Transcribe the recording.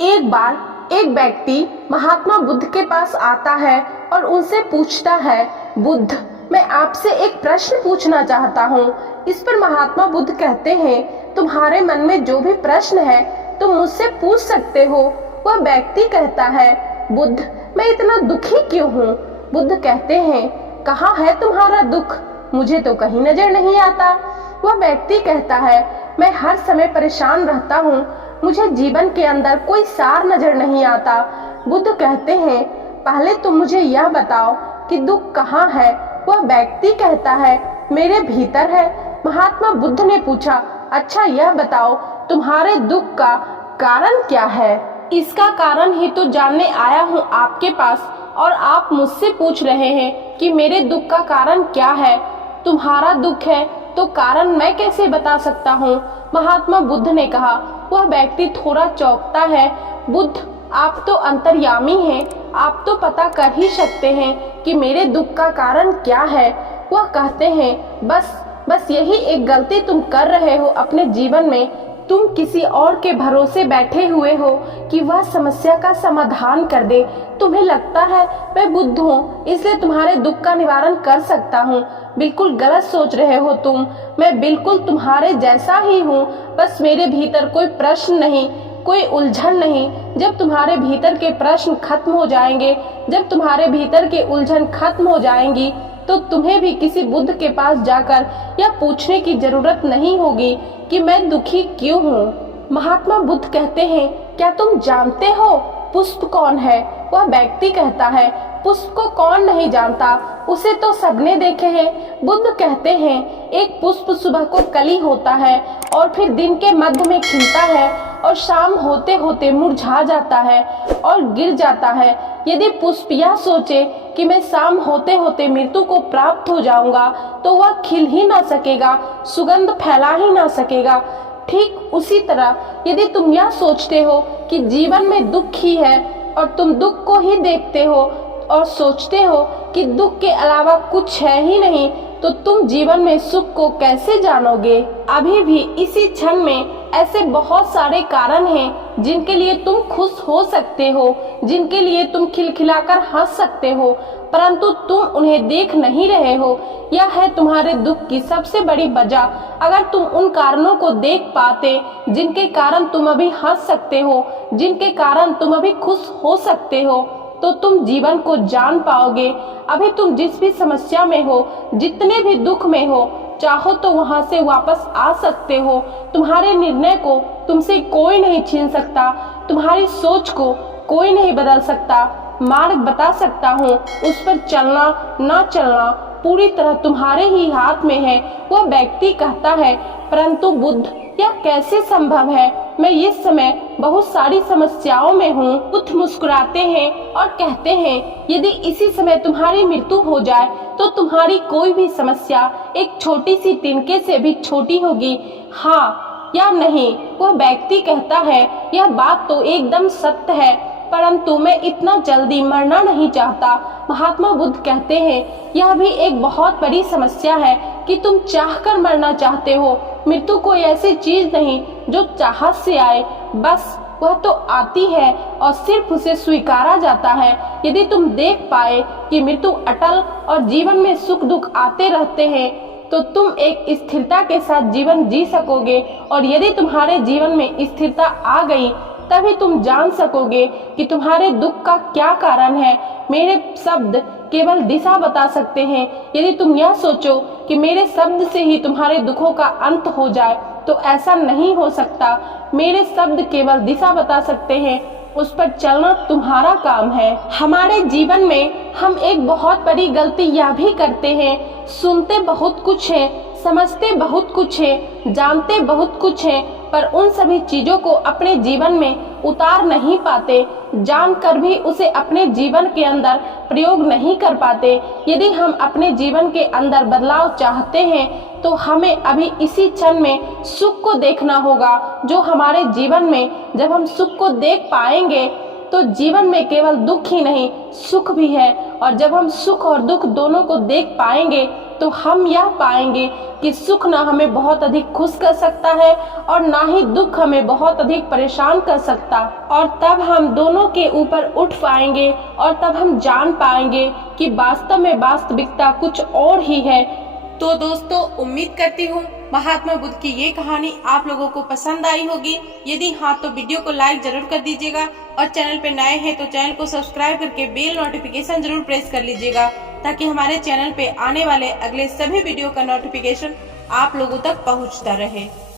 एक बार एक व्यक्ति महात्मा बुद्ध के पास आता है और उनसे पूछता है, बुद्ध, मैं आपसे एक प्रश्न पूछना चाहता हूँ। इस पर महात्मा बुद्ध कहते हैं, तुम्हारे मन में जो भी प्रश्न है तुम मुझसे पूछ सकते हो। वह व्यक्ति कहता है, बुद्ध, मैं इतना दुखी क्यों हूँ? बुद्ध कहते हैं, कहाँ है तुम्हारा दुख? मुझे तो कहीं नजर नहीं आता। वह व्यक्ति कहता है, मैं हर समय परेशान रहता हूँ, मुझे जीवन के अंदर कोई सार नजर नहीं आता। बुद्ध कहते हैं, पहले तुम मुझे यह बताओ कि दुख कहाँ है? वह व्यक्ति कहता है, मेरे भीतर है। महात्मा बुद्ध ने पूछा, अच्छा यह बताओ तुम्हारे दुख का कारण क्या है? इसका कारण ही तो जानने आया हूँ आपके पास, और आप मुझसे पूछ रहे हैं कि मेरे दुख का कारण क्या है। तुम्हारा दुख है तो कारण मैं कैसे बता सकता हूँ? महात्मा बुद्ध ने कहा। वह व्यक्ति थोड़ा चौंकता है। बुद्ध, आप तो अंतर्यामी हैं, आप तो पता कर ही सकते हैं कि मेरे दुख का कारण क्या है। वह कहते हैं, बस यही एक गलती तुम कर रहे हो अपने जीवन में। तुम किसी और के भरोसे बैठे हुए हो कि वह समस्या का समाधान कर दे। तुम्हें लगता है मैं बुद्ध हूँ इसलिए तुम्हारे दुख का निवारण कर सकता हूँ। बिल्कुल गलत सोच रहे हो तुम। मैं बिल्कुल तुम्हारे जैसा ही हूँ, बस मेरे भीतर कोई प्रश्न नहीं, कोई उलझन नहीं। जब तुम्हारे भीतर के प्रश्न खत्म हो जाएंगे, जब तुम्हारे भीतर के उलझन खत्म हो जाएंगी, तो तुम्हें भी किसी बुद्ध के पास जाकर यह पूछने की जरूरत नहीं होगी कि मैं दुखी क्यों हूँ। महात्मा बुद्ध कहते हैं, क्या तुम जानते हो पुष्प कौन है? वह व्यक्ति कहता है, पुष्प को कौन नहीं जानता, उसे तो सबने देखे हैं। बुद्ध कहते हैं, एक पुष्प सुबह को कली होता है और फिर दिन के मध्य में खिलता है और शाम होते होते मुरझा जाता है और गिर जाता है। यदि पुष्प यह सोचे कि मैं शाम होते होते मृत्यु को प्राप्त हो जाऊंगा, तो वह खिल ही ना सकेगा, सुगंध फैला ही ना सकेगा। ठीक उसी तरह यदि तुम यह सोचते हो कि जीवन में दुख ही है और तुम दुख को ही देखते हो और सोचते हो कि दुख के अलावा कुछ है ही नहीं, तो तुम जीवन में सुख को कैसे जानोगे? अभी भी इसी क्षण में ऐसे बहुत सारे कारण हैं जिनके लिए तुम खुश हो सकते हो, जिनके लिए तुम खिलखिलाकर हंस सकते हो, परंतु तुम उन्हें देख नहीं रहे हो। यह है तुम्हारे दुख की सबसे बड़ी वजह। अगर तुम उन कारणों को देख पाते जिनके कारण तुम अभी हंस सकते हो, जिनके कारण तुम अभी खुश हो सकते हो, तो तुम जीवन को जान पाओगे। अभी तुम जिस भी समस्या में हो, जितने भी दुख में हो, चाहो तो वहां से वापस आ सकते हो। तुम्हारे निर्णय को तुमसे कोई नहीं छीन सकता, तुम्हारी सोच को कोई नहीं बदल सकता। मार्ग बता सकता हूँ, उस पर चलना ना चलना पूरी तरह तुम्हारे ही हाथ में है। वह व्यक्ति कहता है, परंतु बुद्ध, यह कैसे संभव है? मैं इस समय बहुत सारी समस्याओं में हूँ। बुद्ध मुस्कुराते हैं और कहते हैं, यदि इसी समय तुम्हारी मृत्यु हो जाए तो तुम्हारी कोई भी समस्या एक छोटी सी तिनके से भी छोटी होगी। हाँ या नहीं? वह व्यक्ति कहता है, यह बात तो एकदम सत्य है, परंतु मैं इतना जल्दी मरना नहीं चाहता। महात्मा बुद्ध कहते हैं, यह भी एक बहुत बड़ी समस्या है कि तुम चाहकर मरना चाहते हो। मृत्यु कोई ऐसी चीज नहीं जो चाहत से आए, बस वह तो आती है और सिर्फ उसे स्वीकारा जाता है। यदि तुम देख पाए कि मृत्यु अटल और जीवन में सुख दुख आते रहते हैं, तो तुम एक स्थिरता के साथ जीवन जी सकोगे। और यदि तुम्हारे जीवन में स्थिरता आ गई, तभी तुम जान सकोगे कि तुम्हारे दुख का क्या कारण है। मेरे शब्द केवल दिशा बता सकते हैं। यदि तुम यह सोचो कि मेरे शब्द से ही तुम्हारे दुखों का अंत हो जाए, तो ऐसा नहीं हो सकता। मेरे शब्द केवल दिशा बता सकते हैं, उस पर चलना तुम्हारा काम है। हमारे जीवन में हम एक बहुत बड़ी गलती यह भी करते हैं, सुनते बहुत कुछ है, समझते बहुत कुछ है, जानते बहुत कुछ है, पर उन सभी चीजों को अपने जीवन में उतार नहीं पाते, जानकर भी उसे अपने जीवन के अंदर प्रयोग नहीं कर पाते। यदि हम अपने जीवन के अंदर बदलाव चाहते हैं, तो हमें अभी इसी क्षण में सुख को देखना होगा जो हमारे जीवन में। जब हम सुख को देख पाएंगे तो जीवन में केवल दुख ही नहीं, सुख भी है। और जब हम सुख और दुख दोनों को देख पाएंगे, तो तो हम यह पाएंगे कि सुख ना हमें बहुत अधिक खुश कर सकता है और ना ही दुख हमें बहुत अधिक परेशान कर सकता। और तब हम दोनों के ऊपर उठ पाएंगे और तब हम जान पाएंगे कि वास्तव में वास्तविकता कुछ और ही है। तो दोस्तों, उम्मीद करती हूँ महात्मा बुद्ध की ये कहानी आप लोगों को पसंद आई होगी। यदि हाँ तो वीडियो को लाइक जरूर कर दीजिएगा और चैनल पे नए हैं तो चैनल को सब्सक्राइब करके बेल नोटिफिकेशन जरूर प्रेस कर लीजिएगा, ताकि हमारे चैनल पे आने वाले अगले सभी वीडियो का नोटिफिकेशन आप लोगों तक पहुंचता रहे।